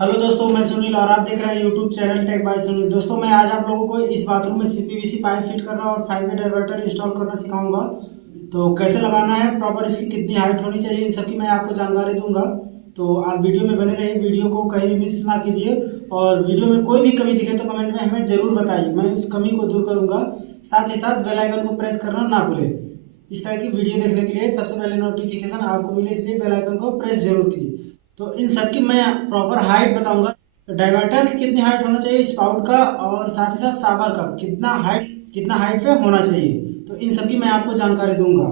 Hello दोस्तों, मैं सुनील और आप देख रहे हैं YouTube channel tech by Sunil. दोस्तों, मैं आज आप लोगों को इस बाथरूम में सीपीवीसी पाइप फिट करना और 5 वे डाइवर्टर इंस्टॉल करना सिखाऊंगा। तो कैसे लगाना है, प्रॉपर इसकी कितनी हाइट होनी चाहिए, इन सब की मैं आपको जानकारी दूंगा। तो आप वीडियो में बने रहिए, वीडियो को कहीं भी मिस ना कीजिए। और वीडियो में कोई भी कमी दिखे तो कमेंट में हमें ज़रूर बताइए, मैं उस कमी को दूर करूँगा। साथ ही साथ बेल आइकन को प्रेस करना ना भूलें। इस तरह की वीडियो देखने के लिए सबसे पहले नोटिफिकेशन आपको मिले, इसलिए बेल आइकन को प्रेस जरूर कीजिए। तो इन सब की मैं प्रॉपर हाइट बताऊंगा। डाइवर्टर की कितनी हाइट होना चाहिए स्पाउट का, और साथ ही साथ शावर का कितना हाइट पे होना चाहिए, तो इन सब की मैं आपको जानकारी दूंगा।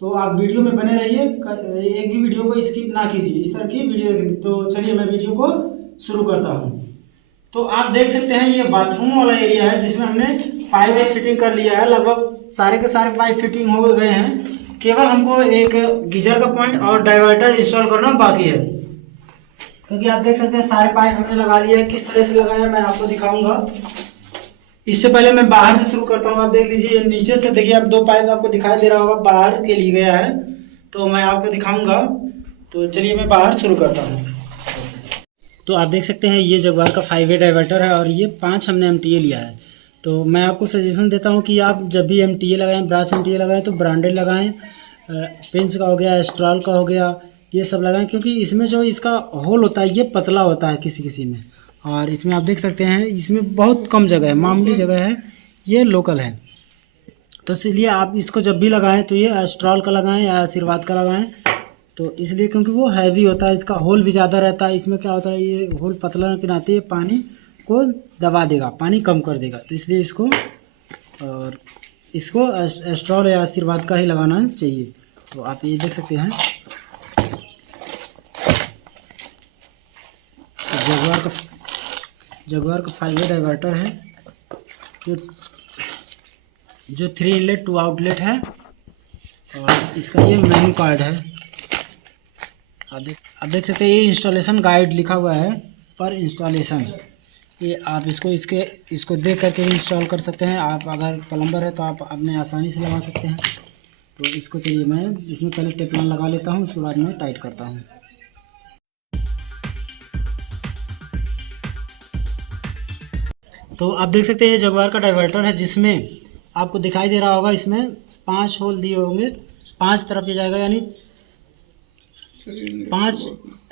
तो आप वीडियो में बने रहिए, एक भी वीडियो को स्किप ना कीजिए, इस तरह की वीडियो देखिए। तो चलिए मैं वीडियो को शुरू करता हूँ। तो आप देख सकते हैं ये बाथरूम वाला एरिया है जिसमें हमने पाइप वाइप फिटिंग कर लिया है। लगभग सारे के सारे पाइप फिटिंग हो गए हैं। केवल हमको एक गीजर का पॉइंट और डाइवर्टर इंस्टॉल करना बाकी है, क्योंकि आप देख सकते हैं सारे पाइप हमने लगा लिए हैं। किस तरह से लगाया मैं आपको दिखाऊंगा। इससे पहले मैं बाहर से शुरू करता हूँ। आप देख लीजिए नीचे से, देखिए आप दो पाइप आपको दिखाई दे रहा होगा, बाहर के लिए गया है, तो मैं आपको दिखाऊंगा। तो चलिए मैं बाहर शुरू करता हूँ। तो आप देख सकते हैं ये जगवार का 5 वे डाइवर्टर है और ये 5 हमने एमटीए लिया है। तो मैं आपको सजेशन देता हूँ कि आप जब भी एमटीए लगाएं, ब्रास एमटीए लगाएं तो ब्रांडेड लगाएं। प्रिंस का हो गया, एस्ट्रॉल का हो गया, ये सब लगाएं, क्योंकि इसमें जो इसका होल होता है ये पतला होता है किसी किसी में। और इसमें आप देख सकते हैं इसमें बहुत कम जगह है, मामूली जगह है, ये लोकल है। तो इसलिए आप इसको जब भी लगाएं तो ये एस्ट्रॉल का लगाएं या आशीर्वाद का लगाएं। तो इसलिए क्योंकि वो हैवी होता है, इसका होल भी ज़्यादा रहता है। इसमें क्या होता है, ये होल पतला के नाते ये पानी को दबा देगा, पानी कम कर देगा। तो इसलिए इसको एस्ट्रॉल या आशीर्वाद का ही लगाना चाहिए। तो आप ये देख सकते हैं जगुआर का 5 वे डाइवर्टर है, जो 3 इनलेट 2 आउटलेट है। और इसका ये मेनू कार्ड है। आप देख सकते हैं ये इंस्टॉलेशन गाइड लिखा हुआ है पर इंस्टॉलेशन। ये आप इसको देख करके भी इंस्टॉल कर सकते हैं। आप अगर प्लम्बर है तो आप अपने आसानी से लगा सकते हैं। तो इसको चलिए मैं इसमें पहले टेपलान लगा लेता हूँ, उसके बाद मैं टाइट करता हूँ। तो आप देख सकते हैं ये जगुआर का डाइवर्टर है, जिसमें आपको दिखाई दे रहा होगा इसमें 5 होल दिए होंगे, 5 तरफ ये जाएगा, यानी 5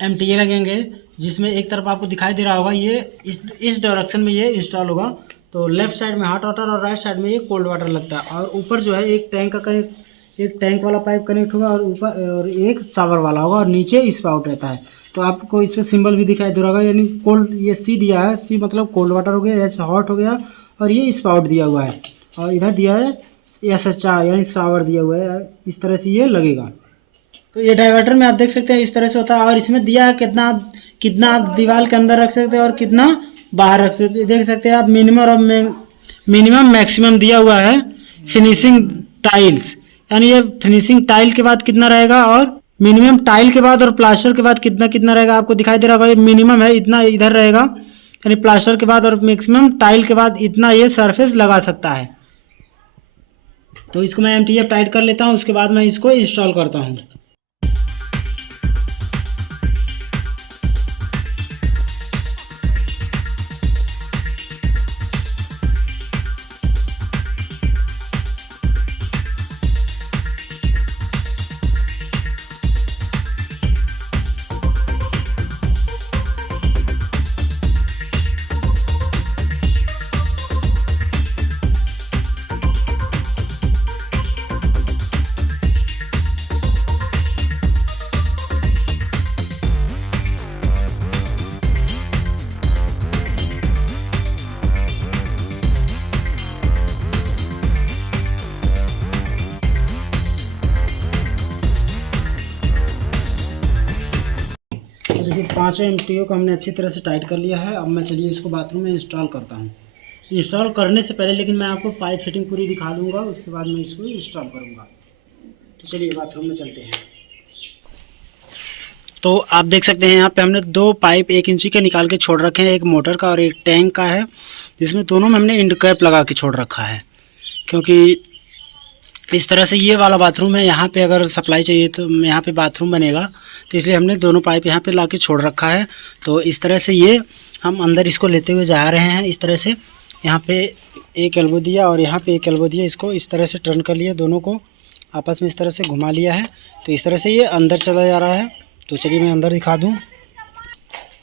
एमटीए लगेंगे। जिसमें एक तरफ आपको दिखाई दे रहा होगा ये इस डायरेक्शन में ये इंस्टॉल होगा। तो लेफ्ट साइड में हॉट वाटर और राइट साइड में ये कोल्ड वाटर लगता है। और ऊपर जो है एक टैंक वाला पाइप कनेक्ट होगा, और ऊपर और एक शावर वाला होगा, और नीचे स्पाउट रहता है। तो आपको इसमें सिंबल भी दिखाई दे रहा होगा, यानी कोल्ड, ये सी दिया है, सी मतलब कोल्ड वाटर हो गया, एच हॉट हो गया, और ये स्पाउट दिया हुआ है। और इधर दिया है SHR यानी शावर दिया हुआ है। इस तरह से ये लगेगा। तो ये डाइवर्टर में आप देख सकते हैं इस तरह से होता है। और इसमें दिया है कितना आप दीवार के अंदर रख सकते हैं और कितना बाहर रख सकते हैं। देख सकते हैं आप मिनिमम मैक्सिमम दिया हुआ है। फिनिशिंग टाइल्स, यानी ये फिनिशिंग टाइल के बाद कितना रहेगा, और मिनिमम टाइल के बाद और प्लास्टर के बाद कितना रहेगा, आपको दिखाई दे रहा होगा। ये मिनिमम है, इतना इधर रहेगा, यानी प्लास्टर के बाद, और मैक्सिमम टाइल के बाद इतना ये सरफेस लगा सकता है। तो इसको मैं MTF टाइट कर लेता हूँ, उसके बाद मैं इसको इंस्टॉल करता हूँ। देखिए 5 MTO को हमने अच्छी तरह से टाइट कर लिया है। अब मैं चलिए इसको बाथरूम में इंस्टॉल करता हूँ। इंस्टॉल करने से पहले लेकिन मैं आपको पाइप फिटिंग पूरी दिखा दूँगा, उसके बाद मैं इसको इंस्टॉल करूँगा। तो चलिए बाथरूम में चलते हैं। तो आप देख सकते हैं यहाँ पे हमने 2 पाइप 1 इंची के निकाल के छोड़ रखे हैं, एक मोटर का और एक टैंक का है, जिसमें दोनों में हमने इंड कैप लगा के छोड़ रखा है। क्योंकि इस तरह से ये वाला बाथरूम है, यहाँ पे अगर सप्लाई चाहिए तो यहाँ पे बाथरूम बनेगा, तो इसलिए हमने दोनों पाइप यहाँ पे लाके छोड़ रखा है। तो इस तरह से ये हम अंदर इसको लेते हुए जा रहे हैं। इस तरह से यहाँ पे एक एल्बो दिया और यहाँ पे एक एल्बो दिया, इसको इस तरह से टर्न कर लिया, दोनों को आपस में इस तरह से घुमा लिया है। तो इस तरह से ये अंदर चला जा रहा है। तो चलिए मैं अंदर दिखा दूँ।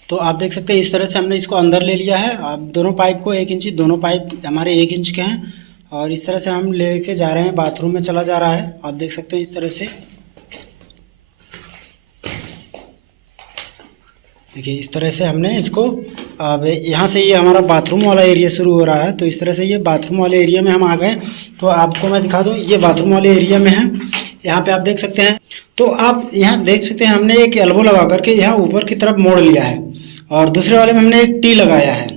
तो आप देख सकते हैं इस तरह से हमने इसको अंदर ले लिया है। अब दोनों पाइप को 1 इंची, दोनों पाइप हमारे 1 इंच के हैं और इस तरह से हम लेके जा रहे हैं, बाथरूम में चला जा रहा है। आप देख सकते हैं इस तरह से, देखिए इस तरह से हमने इसको, अब यहाँ से ये हमारा बाथरूम वाला एरिया शुरू हो रहा है। तो इस तरह से ये बाथरूम वाले एरिया में हम आ गए। तो आपको मैं दिखा दूँ, ये बाथरूम वाले एरिया में है, यहाँ पे आप देख सकते हैं। तो आप यहाँ देख सकते हैं हमने एक एल्बो लगा करके यहाँ ऊपर की तरफ मोड़ लिया है और दूसरे वाले में हमने एक टी लगाया है,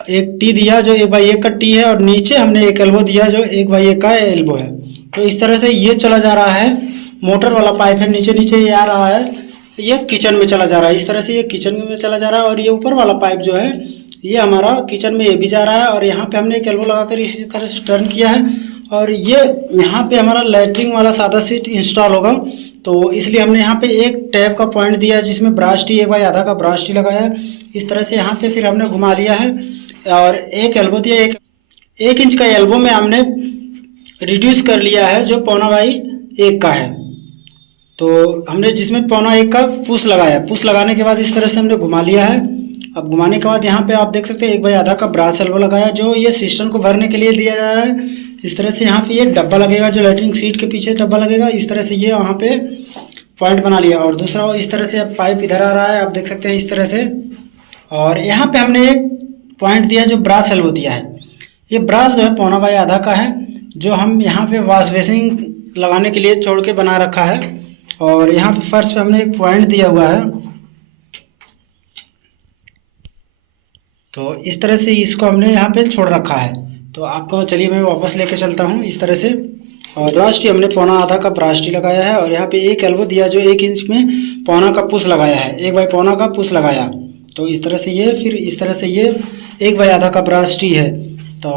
एक टी दिया जो 1x1 का टी है और नीचे हमने एक एल्बो दिया जो 1x1 का एल्बो है। तो इस तरह से ये चला जा रहा है, मोटर वाला पाइप है, नीचे नीचे ये आ रहा है, ये किचन में चला जा रहा है। इस तरह से ये किचन में चला जा रहा है और ये ऊपर वाला पाइप जो है ये हमारा किचन में ये भी जा रहा है और यहाँ पे हमने एक एल्बो लगाकर इसी तरह से टर्न किया है और ये यहाँ पे हमारा लैट्रिन वाला सादा सीट इंस्टॉल होगा। तो इसलिए हमने यहाँ पे एक टैप का पॉइंट दिया है जिसमें ब्रास टी 1/2 का ब्रास टी लगाया है। इस तरह से यहाँ पे फिर हमने घुमा लिया है और एक एल्बो दिया, 1 इंच का एल्बो में हमने रिड्यूस कर लिया है जो 1.25 का है। तो हमने जिसमें 1.25 का पुश लगाया, पुश लगाने के बाद इस तरह से हमने घुमा लिया है। अब घुमाने के बाद यहाँ पे आप देख सकते हैं 1/2 का ब्रास एल्बो लगाया जो ये सिस्टम को भरने के लिए दिया जा रहा है। इस तरह से यहाँ पे ये डब्बा लगेगा जो लैट्रिन सीट के पीछे डब्बा लगेगा। इस तरह से ये वहाँ पे पॉइंट बना लिया और दूसरा इस तरह से पाइप इधर आ रहा है, आप देख सकते हैं इस तरह से। और यहाँ पे हमने एक पॉइंट दिया जो ब्रास एल्बो दिया है। ये ब्रास जो है 1.25 का है जो हम यहाँ पे वॉश बेसिन लगाने के लिए छोड़ के बना रखा है और यहाँ पे फर्श पे हमने एक पॉइंट दिया हुआ है। तो इस तरह से इसको हमने यहाँ पे छोड़ रखा है। तो आपको चलिए मैं वापस लेके चलता हूँ इस तरह से। और ब्रास टी हमने 1.25 का ब्रास टी लगाया है और यहाँ पे एक एल्बो दिया जो 1 इंच में 1.25 का पुश लगाया है, 1/1.25 का पुश लगाया। तो इस तरह से ये, फिर इस तरह से ये 1/2 का ब्रास टी है। तो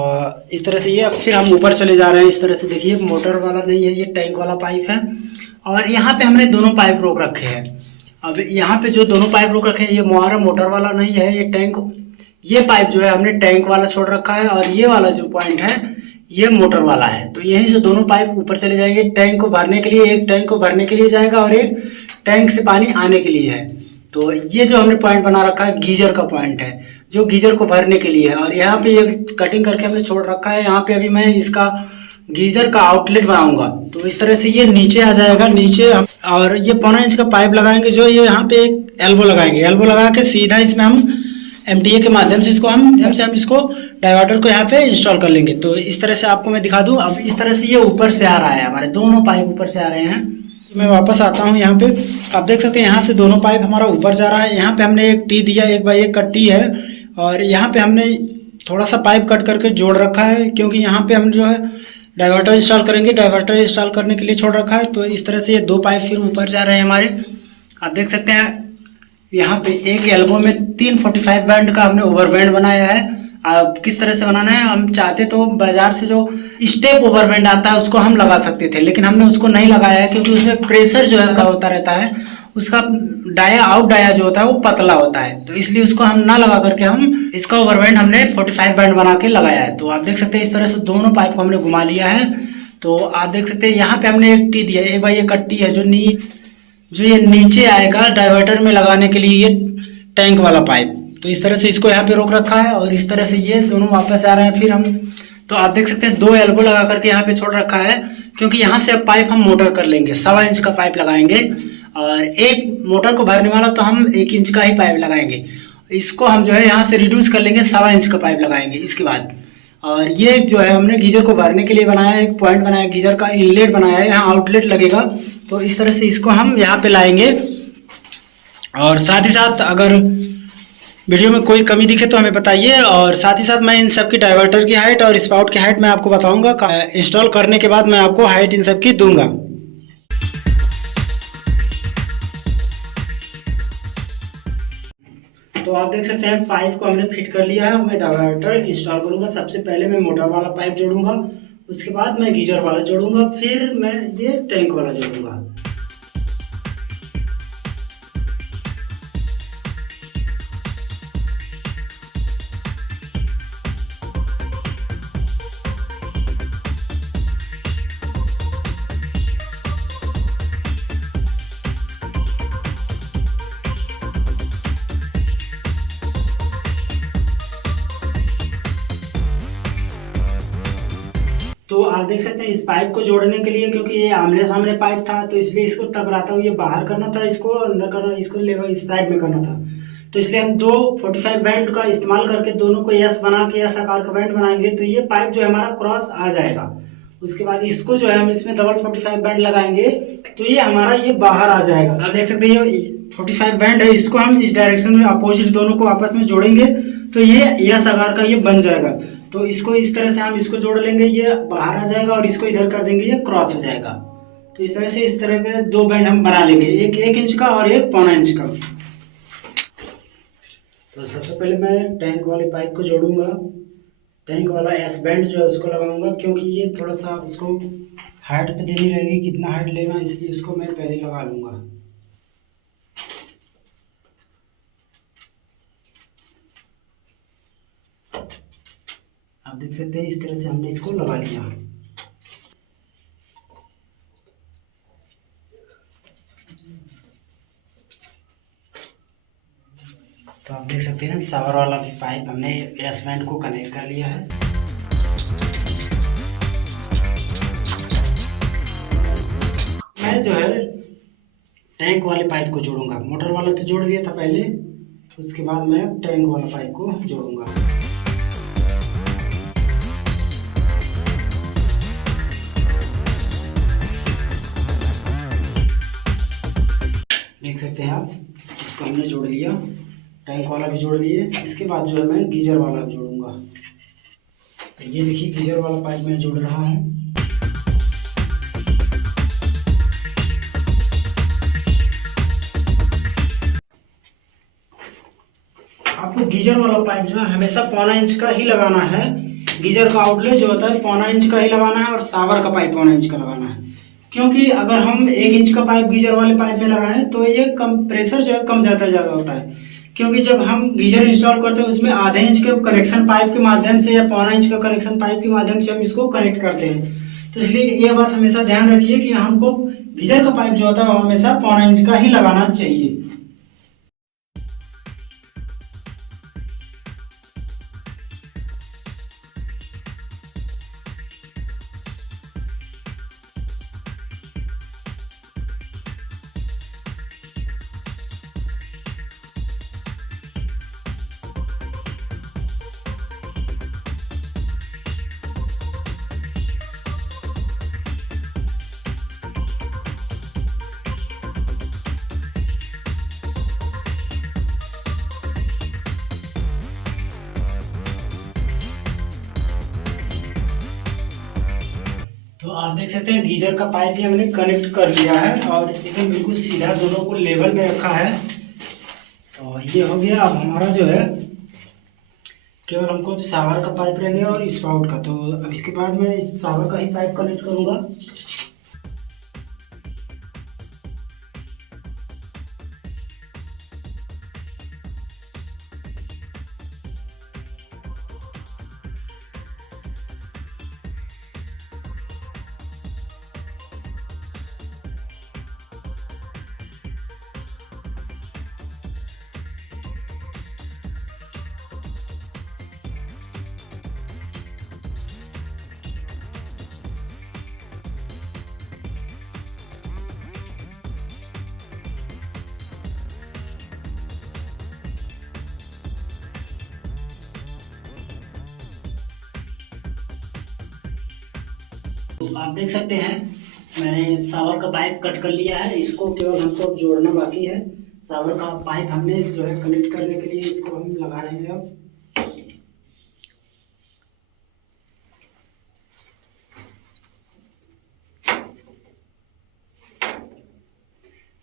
इस तरह से ये फिर हम ऊपर चले जा रहे हैं। इस तरह से देखिए मोटर वाला नहीं है, ये टैंक वाला पाइप है और यहाँ पे हमने दोनों पाइप रोक रखे हैं। अब यहाँ पे जो दोनों पाइप रोक रखे हैं ये हमारा मोटर वाला नहीं है, ये टैंक, ये पाइप जो है हमने टैंक वाला छोड़ रखा है और ये वाला जो पॉइंट है ये मोटर वाला है। तो यहीं से दोनों पाइप ऊपर चले जाएंगे टैंक को भरने के लिए, एक टैंक को भरने के लिए जाएगा और एक टैंक से पानी आने के लिए है। तो ये जो हमने पॉइंट बना रखा है गीजर का पॉइंट है जो गीजर को भरने के लिए है और यहाँ पे ये कटिंग करके हमने छोड़ रखा है। यहाँ पे अभी मैं इसका गीजर का आउटलेट बनाऊंगा। तो इस तरह से ये नीचे आ जाएगा, नीचे हम और ये 1.25 इंच का पाइप लगाएंगे जो ये यहाँ पे एक एल्बो लगाएंगे, एल्बो लगा के सीधा इसमें हम MTA के माध्यम से हम इसको डाइवर्टर को यहाँ पे इंस्टॉल कर लेंगे। तो इस तरह से आपको मैं दिखा दूँ। अब इस तरह से ये ऊपर से आ रहा है, हमारे दोनों पाइप ऊपर से आ रहे हैं। मैं वापस आता हूँ यहाँ पे, आप देख सकते हैं यहाँ से दोनों पाइप हमारा ऊपर जा रहा है। यहाँ पे हमने एक टी दिया, 1/1 का टी है और यहाँ पे हमने थोड़ा सा पाइप कट करके जोड़ रखा है क्योंकि यहाँ पे हम जो है डाइवर्टर इंस्टॉल करेंगे, डाइवर्टर इंस्टॉल करने के लिए छोड़ रखा है। तो इस तरह से ये 2 पाइप फिर ऊपर जा रहे हैं हमारे। आप देख सकते हैं यहाँ पे एक एल्बो में 345 बैंड का हमने ओवर बैंड बनाया है। अब किस तरह से बनाना है, हम चाहते तो बाजार से जो स्टेप ओवर बैंड आता है उसको हम लगा सकते थे, लेकिन हमने उसको नहीं लगाया है क्योंकि उसमें प्रेशर जो है का होता रहता है, उसका डाया आउट डाया जो होता है वो पतला होता है। तो इसलिए उसको हम ना लगा करके हम इसका ओवर बैंड हमने 45 बैंड बना के लगाया है। तो आप देख सकते हैं इस तरह से दोनों पाइप को हमने घुमा लिया है। तो आप देख सकते हैं यहाँ पे हमने एक टी दिया, 1/1 का टी है जो ये नीचे आएगा डाइवर्टर में लगाने के लिए, ये टैंक वाला पाइप। तो इस तरह से इसको यहाँ पे रोक रखा है और इस तरह से ये दोनों वापस आ रहे हैं। फिर हम, तो आप देख सकते हैं 2 एल्बो लगा करके यहाँ पे छोड़ रखा है क्योंकि यहाँ से अब पाइप हम मोटर कर लेंगे, 1.25 इंच का पाइप लगाएंगे और एक मोटर को भरने वाला तो हम 1 इंच का ही पाइप लगाएंगे। इसको हम जो है यहाँ से रिड्यूस कर लेंगे, 1.25 इंच का पाइप लगाएंगे इसके बाद। और ये जो है हमने गीजर को भरने के लिए बनाया है, एक पॉइंट बनाया, गीजर का इनलेट बनाया है, यहाँ आउटलेट लगेगा। तो इस तरह से इसको हम यहाँ पे लाएंगे। और साथ ही साथ अगर वीडियो में कोई कमी दिखे तो हमें बताइए। और साथ ही साथ मैं इन सब की डाइवर्टर की हाइट और स्पाउट की हाइट मैं आपको बताऊंगा, इंस्टॉल करने के बाद मैं आपको हाइट इन सब की दूंगा। तो आप देख सकते हैं पाइप को हमने फिट कर लिया है। मैं डाइवर्टर इंस्टॉल करूंगा। सबसे पहले मैं मोटर वाला पाइप जोड़ूंगा उसके बाद मैं गीजर वाला जोड़ूंगा, फिर मैं ये टैंक वाला जोड़ूंगा। तो आप देख सकते हैं इस पाइप को जोड़ने के लिए, क्योंकि ये आमने सामने पाइप था तो इसलिए इसको टकराता हुआ ये बाहर करना था, इसको अंदर करना, इसको लेवल इस साइड में करना था। तो इसलिए हम दो 45 बैंड का इस्तेमाल करके दोनों को एस बना के एस आकार का बैंड बनाएंगे, तो ये पाइप जो है हमारा क्रॉस आ जाएगा। उसके बाद इसको जो है हम इसमें डबल 45 बैंड लगाएंगे, तो ये हमारा ये बाहर आ जाएगा। आप देख सकते हैं ये 45 बैंड है, इसको हम इस डायरेक्शन में अपोजिट दोनों को आपस में जोड़ेंगे तो ये एस आकार का ये बन जाएगा। तो इसको इस तरह से हम इसको जोड़ लेंगे, ये बाहर आ जाएगा, और इसको इधर कर देंगे, ये क्रॉस हो जाएगा। तो इस तरह से इस तरह के दो बैंड हम बना लेंगे, एक 1 इंच का और एक 1.25 इंच का। तो सबसे पहले मैं टैंक वाले पाइप को जोड़ूंगा। टैंक वाला एस बैंड जो है उसको लगाऊंगा, क्योंकि ये थोड़ा सा उसको हाइट पे देनी रहेगी, कितना हाइट लेना, इसलिए इसको मैं पहले लगा लूंगा। आप देख सकते हैं इस तरह से हमने इसको लगा लिया। तो आप देख सकते हैं शावर वाला भी पाइप हमने एस बैंड को कनेक्ट कर लिया है। मैं जो है टैंक वाले पाइप को जोड़ूंगा। मोटर वाला तो जोड़ दिया था पहले, उसके बाद मैं टैंक वाला पाइप को जोड़ूंगा। देख सकते हैं आप, इसको हमने जोड़ लिया, टैंक वाला भी जोड़ लिए। इसके बाद जो है मैं गीजर वाला भी जोड़ूंगा। तो ये देखिए गीजर वाला पाइप मैं जोड़ रहा हूँ। आपको गीजर वाला पाइप जो है हमेशा 1.25 इंच का ही लगाना है। गीजर का आउटलेट जो होता है 1.25 इंच का ही लगाना है, और शावर का पाइप 1.25 इंच का लगाना है। क्योंकि अगर हम 1 इंच का पाइप गीजर वाले पाइप में लगाएं तो ये कम प्रेशर जो है कम ज़्यादा होता है। क्योंकि जब हम गीजर इंस्टॉल करते हैं उसमें आधे इंच के कनेक्शन पाइप के माध्यम से या 1.25 इंच का कनेक्शन पाइप के माध्यम से हम इसको कनेक्ट करते हैं। तो इसलिए ये बात हमेशा ध्यान रखिए कि हमको गीजर का पाइप जो होता है वो हमेशा 1.25 इंच का ही लगाना चाहिए। तो आप देख सकते हैं गीजर का पाइप भी हमने कनेक्ट कर लिया है, और एकदम बिल्कुल सीधा दोनों को लेवल में रखा है। तो ये हो गया। अब हमारा जो है केवल हमको शावर का पाइप रह गया और स्पाउट का। तो अब इसके बाद मैं इस शावर का ही पाइप कनेक्ट करूँगा। तो आप देख सकते हैं मैंने शावर का पाइप कट कर लिया है, इसको केवल हमको अब जोड़ना बाकी है। शावर का पाइप हमने जो है कनेक्ट करने के लिए इसको हम लगा रहे हैं अब।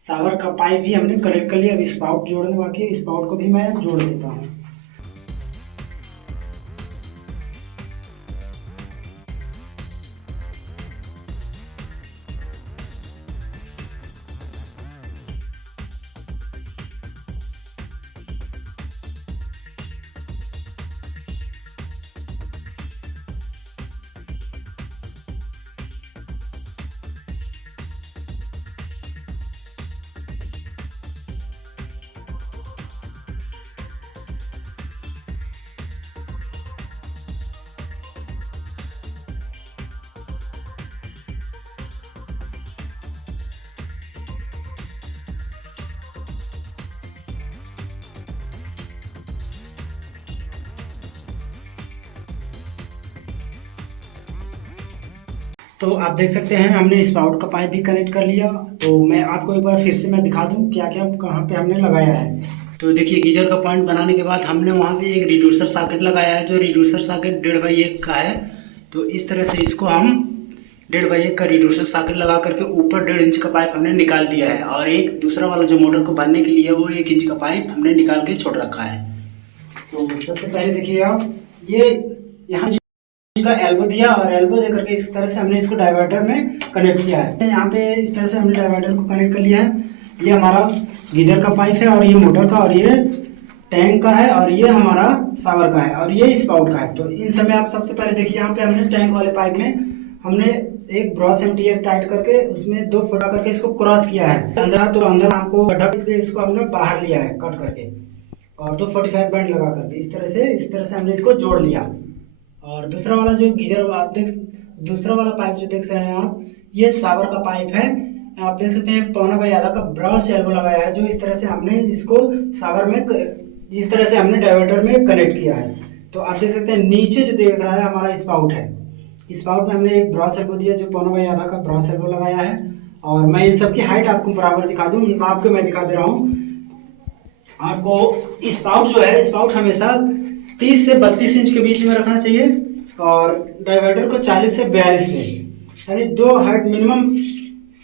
शावर का पाइप भी हमने कनेक्ट कर लिया, अब स्पाउट जोड़ने बाकी है। स्पाउट को भी मैं जोड़ देता हूँ। तो आप देख सकते हैं हमने स्पाउट का पाइप भी कनेक्ट कर लिया। तो मैं आपको एक बार फिर से मैं दिखा दूं क्या क्या कहाँ पे हमने लगाया है। तो देखिए गीजर का पॉइंट बनाने के बाद हमने वहाँ पे एक रिड्यूसर सॉकेट लगाया है, जो रिड्यूसर सॉकेट 1.5x का है। तो इस तरह से इसको हम 1.5x का रिड्यूसर सॉकेट लगा करके ऊपर 1.5 इंच का पाइप हमने निकाल दिया है, और एक दूसरा वाला जो मोटर को भरने के लिए वो 1 इंच का पाइप हमने निकाल के छोड़ रखा है। तो सबसे पहले देखिए आप, ये यहाँ का एल्बो दिया और एल्बो दे करके इस तरह से हमने इसको डाइवर्टर में कनेक्ट किया है। यहाँ पे इस तरह से हमने डाइवर्टर को कनेक्ट कर लिया है। ये हमारा गीजर का पाइप है, और ये मोटर का, और ये टैंक का है, और ये हमारा शावर का है, और ये स्पाउट का है। तो इन समय आप सबसे पहले देखिए यहाँ पे हमने टैंक वाले पाइप में हमने एक ब्रॉस एम्प्टीयर टाइट करके उसमें 2 फुटा करके इसको क्रॉस किया है अंदर। तो अंदर आपको इसको हमने बाहर लिया है कट करके, और 245 बैंड लगा करके इस तरह से हमने इसको जोड़ लिया। और दूसरा वाला जो गीजर दूसरा वाला पाइप जो देख रहे हैं आप, ये शावर का पाइप है। आप देख सकते हैं 1.25 आधा का ब्रश एल्बो लगाया है, जो इस तरह से हमने इसको शावर में इस तरह से हमने डाइवर्टर में कनेक्ट किया है। तो आप देख सकते हैं नीचे जो देख रहा है हमारा स्पाउट है। स्पाउट में हमने एक ब्रश एल्बो दिया जो 1.25 आधा का ब्रश एल्बो लगाया है। और मैं इन सब की हाइट आपको बराबर दिखा दूं, आपको मैं दिखा दे रहा हूँ आपको। स्पाउट जो है, स्पाउट हमेशा 30 से 32 इंच के बीच में रखना चाहिए, और डाइवर्टर को 40 से 42 में, यानी 2 हाइट मिनिमम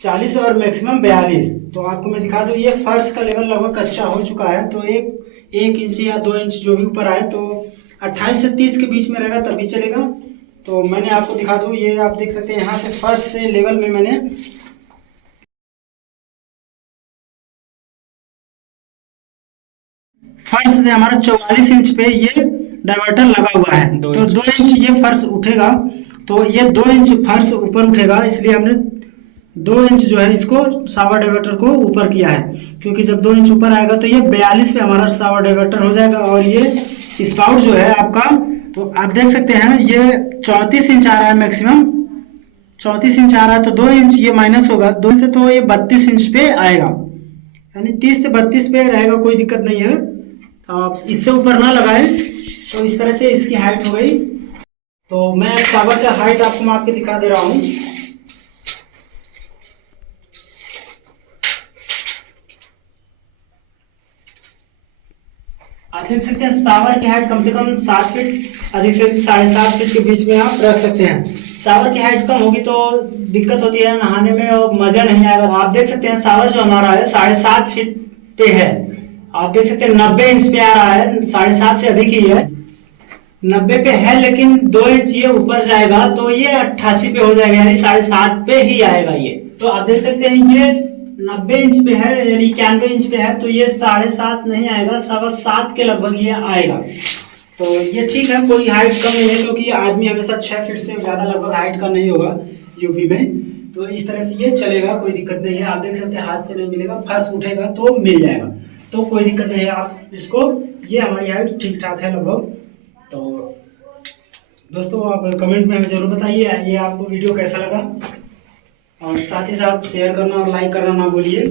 40 और मैक्सिमम 42। तो आपको मैं दिखा दूं, ये फर्श का लेवल लगभग कच्चा हो चुका है। तो एक इंच या 2 इंच जो भी ऊपर आए, तो 28 से 30 के बीच में रहेगा तभी चलेगा। तो मैंने आपको दिखा दूं, ये आप देख सकते हैं यहाँ से फर्श से लेवल में मैंने फर्श से हमारा 44 इंच पे ये डाइवर्टर लगा हुआ है। तो 2 इंच ये फर्श उठेगा, तो ये 2 इंच फर्श ऊपर उठेगा, इसलिए हमने 2 इंच जो है इसको शावर डाइवर्टर को ऊपर किया है। क्योंकि जब 2 इंच ऊपर आएगा तो ये 42 पे हमारा शावर डाइवर्टर हो जाएगा। और ये स्पाउट जो है आपका, तो आप देख सकते हैं ये 34 इंच आ रहा है मैक्सिमम, 34 इंच आ रहा है। तो 2 इंच ये माइनस होगा 2 से, तो ये 32 इंच पे आएगा, यानी 30 से 32 पे रहेगा, कोई दिक्कत नहीं है। आप इससे ऊपर ना लगाए। तो इस तरह से इसकी हाइट हो गई। तो मैं शावर का हाइट आपको माप के दिखा दे रहा हूँ। आप देख सकते हैं शावर की हाइट कम से कम 7 फीट, अधिक से 7.5 फीट के बीच में आप रख सकते हैं। शावर की हाइट कम होगी तो दिक्कत होती है नहाने में और मजा नहीं आएगा। आप देख सकते हैं शावर जो हमारा है 7.5 फीट पे है। आप देख सकते हैं 90 इंच पे आ रहा है, 7.5 से अधिक ही है, 90 पे है, लेकिन 2 इंच ये ऊपर जाएगा तो ये 88 पे हो जाएगा, यानी 7.5 पे ही आएगा ये। तो आप देख सकते हैं ये 90 इंच पे है, यानी 91 इंच पे है, तो ये 7.5 नहीं आएगा, 7.25 के लगभग ये आएगा। तो ये ठीक है, कोई हाइट कम नहीं है, क्योंकि आदमी हमेशा 6 फीट से ज्यादा लगभग हाइट का नहीं होगा यूपी में। तो इस तरह से ये चलेगा, कोई दिक्कत नहीं है। आप देख सकते हैं हाथ से नहीं मिलेगा, फर्श उठेगा तो मिल जाएगा, तो कोई दिक्कत नहीं है। आप इसको, ये हमारी हाइट ठीक ठाक है लगभग। तो दोस्तों आप कमेंट में हमें जरूर बताइए ये आपको वीडियो कैसा लगा, और साथ ही साथ शेयर करना और लाइक करना ना भूलिए।